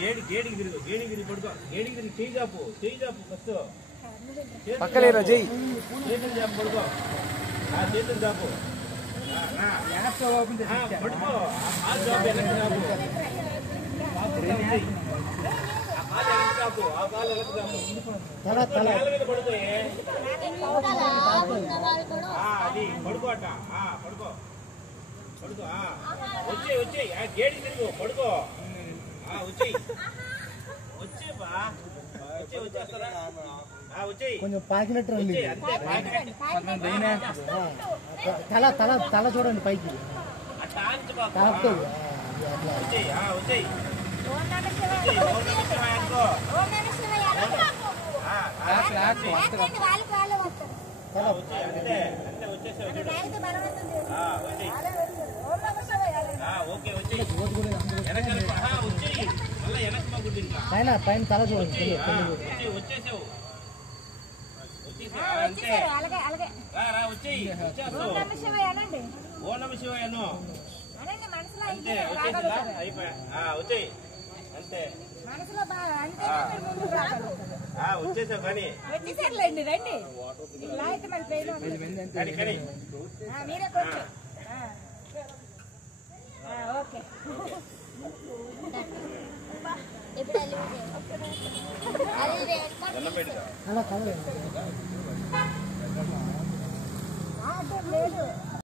గేడికి తిరిగి పడుకో. గేడికి తిరిగి చేయి చాపు ఫస్ట్. పక్కలేరా చెయ్యి చేతులు చాపు పడుకో. చేతులు చాపు పడుకో. ఆ చాపు వెనక్కి చాపు. ఆ కాలు వెనక్కి చాపు. నేల మీద పడుకోయే. అది పడుకోట. పడుకో పడుకో. వచ్చేయి గేడికి తిరుగు పడుకో. కొంచెం పాకినట్టు రండి. తల తల తల చూడండి పైకి. పైన పైన తల చూడండి. వచ్చేసావు. ఓ నమ శివయ్యను అంతే. అయిపోయా వచ్చేయి అంతే. వచ్చేసావు కానీ కానీ అలా కాదు.